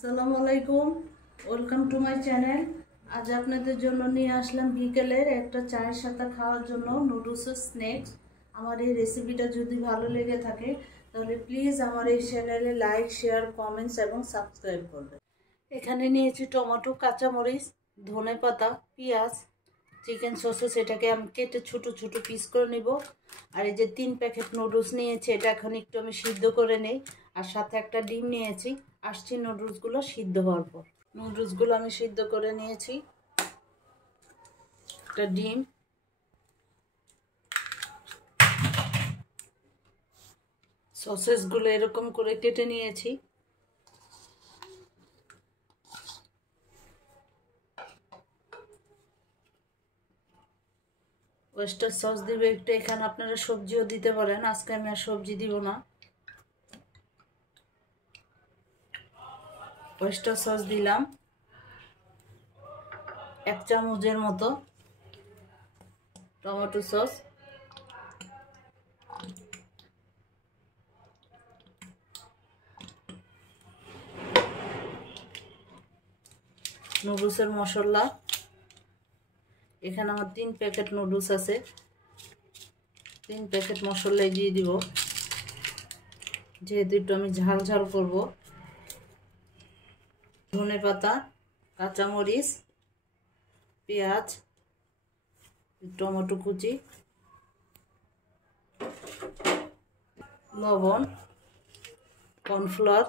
আসসালামু আলাইকুম, welcome to my channel. আজ আপনাদের জন্য নিয়ে আসলাম বিকেলের একটা চায়ের সাথে খাওয়ার জন্য নুডলসের স্ন্যাক্স। আমার এই রেসিপিটা যদি ভালো লেগে থাকে তাহলে প্লিজ আমার এই চ্যানেলে লাইক, শেয়ার, কমেন্টস এবং সাবস্ক্রাইব করবেন। এখানে নিয়েছি টমেটো, কাঁচামরিচ, ধনেপাতা, পেঁয়াজ, চিকেন সসেস, এটাকে আমি কেটে ছোট ছোট পিস করে নিব। আর এই যে 3 প্যাকেট নুডলস নিয়েছি, এটা এখন একটু আমি সিদ্ধ করে নেই। আর সাথে একটা ডিম নিয়েছি। আসছি নুডলসগুলো সিদ্ধ হওয়ার পর। নুডলসগুলো আমি সিদ্ধ করে নিয়েছি। একটা ডিম, সসেসগুলো এরকম করে কেটে নিয়েছি। ওয়েস্টার সস দিবে একটু, এখানে আপনারা সবজিও দিতে পারেন, আজকে আমি আর সবজি দিব না। ওয়েস্টার সস দিলাম 1 চামচের মতো, টমেটো সস, নুডলসের মশলা। এখানে আমার 3 প্যাকেট নুডলস আছে, 3 প্যাকেট মশলাই দিয়ে দিব, যেহেতু একটু আমি ঝাল ঝাল করব। ধনেপাতা, কাঁচামরিচ, পেঁয়াজ, টমেটো কুচি, লবণ, কর্নফ্লাওয়ার।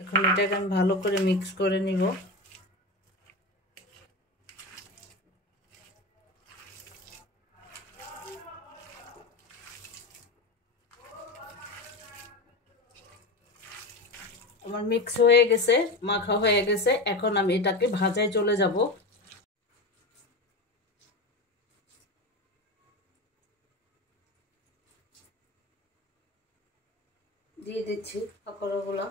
এখন এটাকে আমি ভালো করে মিক্স করে নিব। আমার মিক্স হয়ে গেছে, মাখা হয়ে গেছে। এখন আমি এটাকে ভাজায় চলে যাব। দিয়ে দিচ্ছি পাকোড়াগুলো।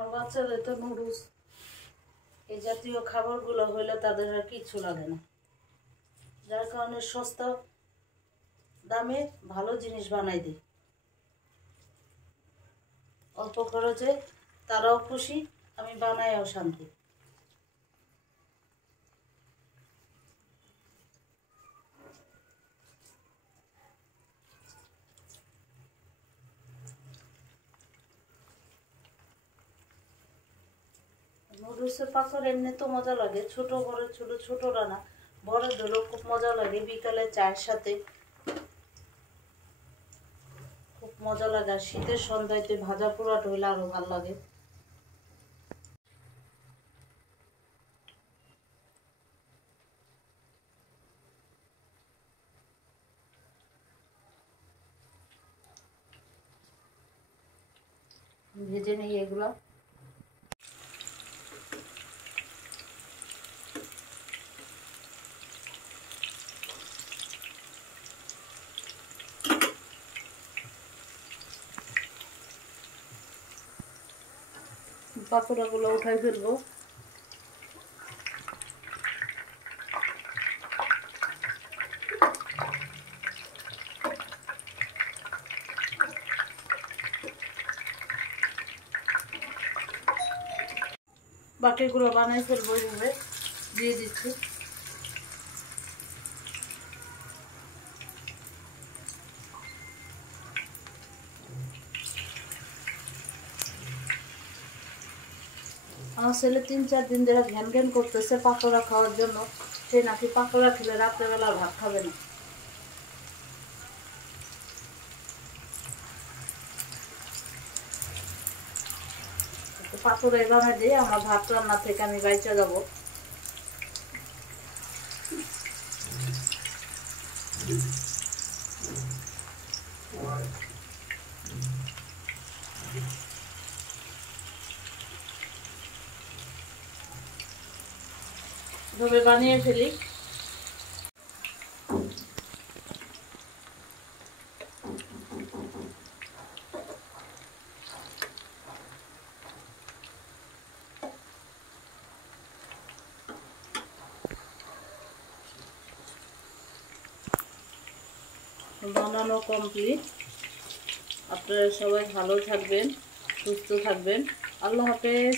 আর বাচ্চাদের তো নুডলস এই জাতীয় খাবারগুলো হইলে তাদের আর কিচ্ছু লাগে না, যার কারণে সস্তা দামে ভালো জিনিস বানাই দিই। অল্প খরচে তারাও খুশি, আমি বানাইও শান্তি। নুডলসের পাকড় এমনি তো মজা লাগে, ছোট বড় ছোট ছোট রান্না বড়দেরও খুব মজা লাগে। বিকালে চায়ের সাথে খুব মজা লাগে। আর শীতের সন্ধ্যাতে ভাজা পোড়াটা হইলে আরো ভালো লাগে। ভেজে নিই এগুলো। পাকোড়াগুলো উঠাই ফেলবো। বাকিগুলো বানাই ফেলবো, এইভাবে দিয়ে দিচ্ছি। আমার ছেলে 3-4 দিন ধরে ঘ্যান ঘ্যান করতেছে পাকোড়া খাওয়ার জন্য। সে নাকি পাকোড়া খেলে রাত্রেবেলা ভাত খাবে না। পাকোড়া এভাবে দিয়ে আমার ভাত রান্না থেকে আমি বাইচে যাব। এভাবে বানিয়ে ফেলি। বানানো কমপ্লিট। আপনারা সবাই ভালো থাকবেন, সুস্থ থাকবেন। আল্লাহ হাফেজ।